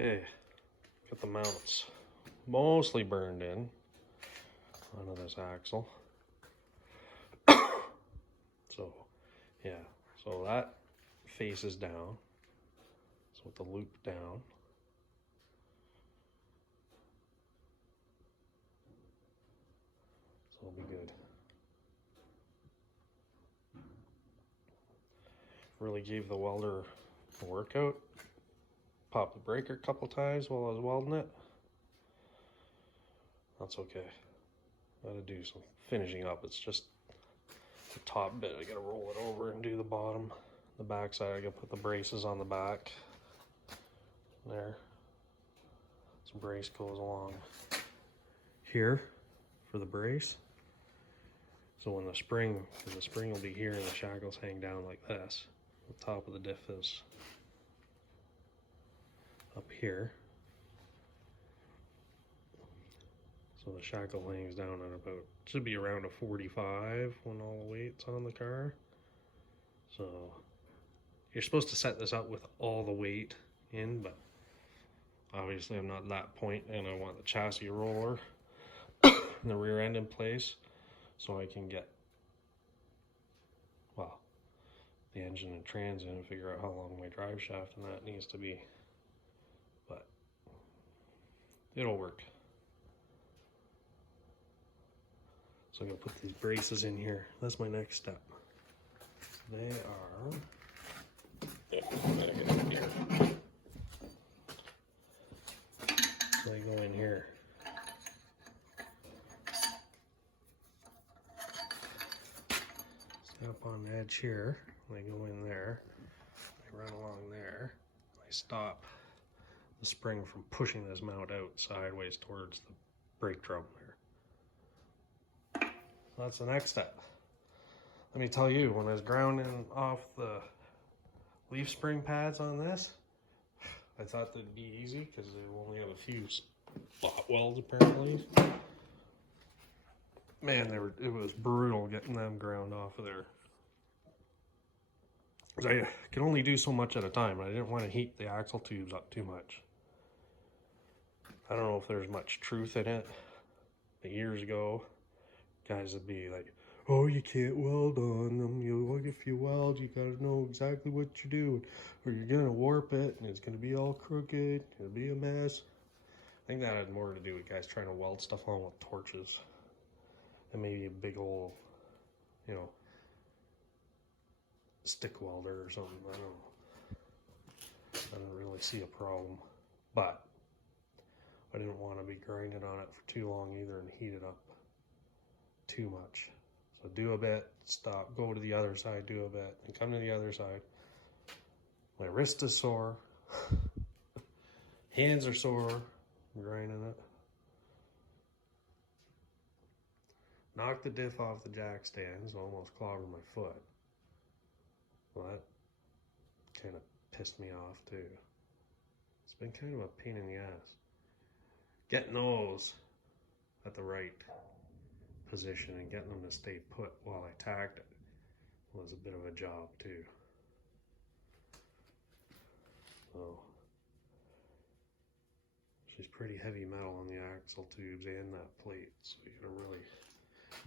Okay, got the mounts mostly burned in onto this axle. So, yeah, so that faces down, so with the loop down. So it'll be good. Really gave the welder a workout. Popped the breaker a couple times while I was welding it. That's okay. Gotta do some finishing up. It's just the top bit. I gotta roll it over and do the bottom. The back side, I gotta put the braces on the back. There. Some brace goes along here for the brace. So when the spring, because the spring will be here and the shackles hang down like this. The top of the diff is up here. So the shackle hangs down at about, should be around a 45 when all the weight's on the car. So you're supposed to set this up with all the weight in, but obviously I'm not at that point, and I want the chassis roller and the rear end in place so I can get, well, the engine and trans in and figure out how long my drive shaft and that needs to be, but it'll work. So I'm gonna put these braces in here. That's my next step. They are, so they go in here. Snap on the edge here. They go in there. They run along there. They stop the spring from pushing this mount out sideways towards the brake drum there. So that's the next step. Let me tell you, when I was grounding off the leaf spring pads on this, I thought that'd be easy because they only have a few spot welds apparently. Man, it was brutal getting them ground off of there. I can only do so much at a time. I didn't want to heat the axle tubes up too much. I don't know if there's much truth in it, but years ago, guys would be like, oh, you can't weld on them. If you weld, you gotta know exactly what you're doing, or you're gonna warp it, and it's gonna be all crooked. It'll be a mess. I think that had more to do with guys trying to weld stuff on with torches, and maybe a big old, you know, stick welder or something. I don't know. I don't really see a problem, but I didn't want to be grinding on it for too long either and heat it up too much. So do a bit, stop, go to the other side, do a bit, and come to the other side. My wrist is sore. Hands are sore. I'm grinding it. Knocked the diff off the jack stands, almost clobbered my foot. Well, that kind of pissed me off too. It's been kind of a pain in the ass. Getting those at the right position and getting them to stay put while I tacked it was a bit of a job too. So she's pretty heavy metal on the axle tubes and that plate, so you gotta really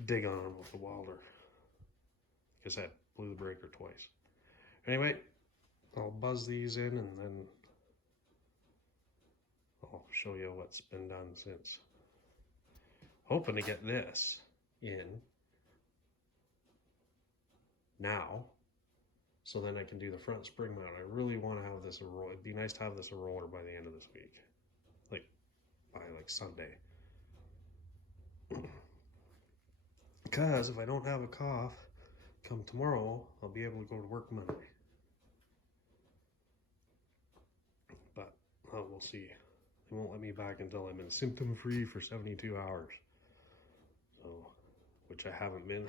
dig on them with the welder. Like I said, blew the breaker twice. Anyway, I'll buzz these in and then I'll show you what's been done since. Hoping to get this in now, so then I can do the front spring mount. I really want to have this a roller. It'd be nice to have this a roller by the end of this week, like by like Sunday. Because if I don't have a cough come tomorrow, I'll be able to go to work Monday. But we'll see. They won't let me back until I'm in symptom free for 72 hours. So, which I haven't been.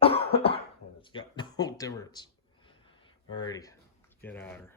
And it's got no difference. Alrighty, get at her.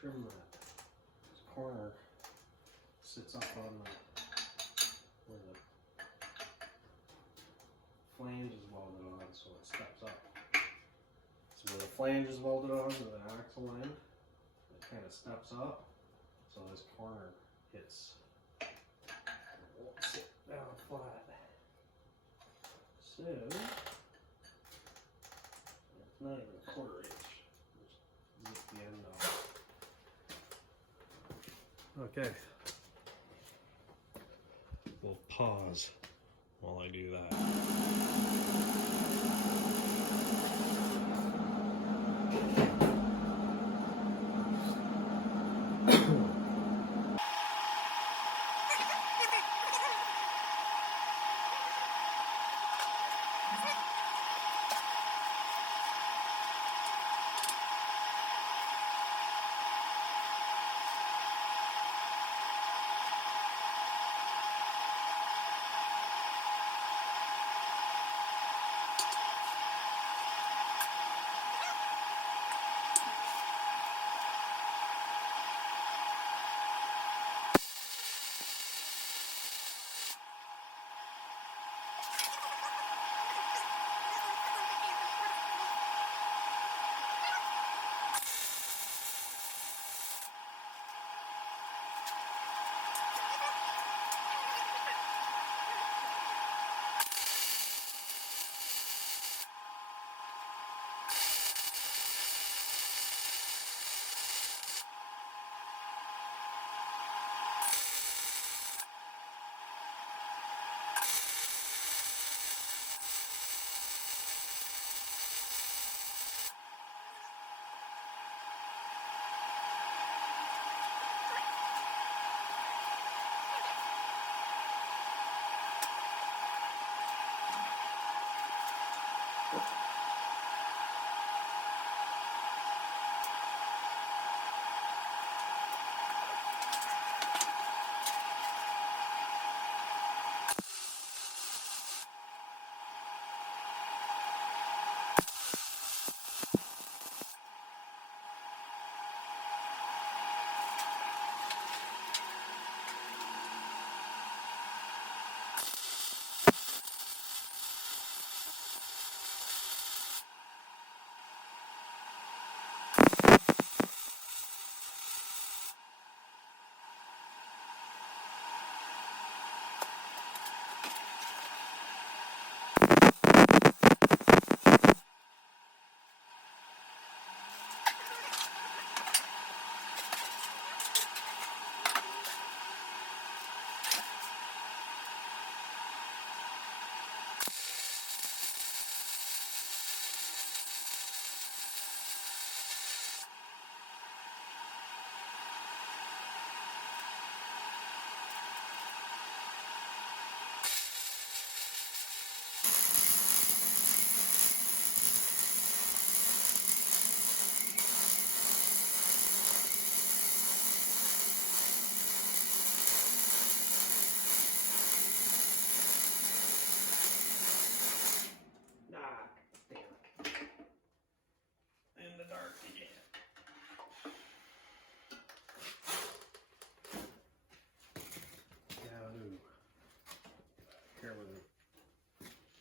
trim that. This corner sits up on the, where the flange is welded on, so it steps up. So where the flange is welded on to the axle line, it kind of steps up, so this corner hits, won't sit down flat. So it's not even a quarter inch. Just zip the end off. Okay. We'll pause while I do that.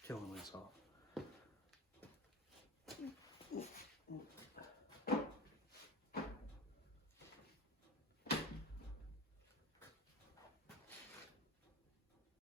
Killing myself.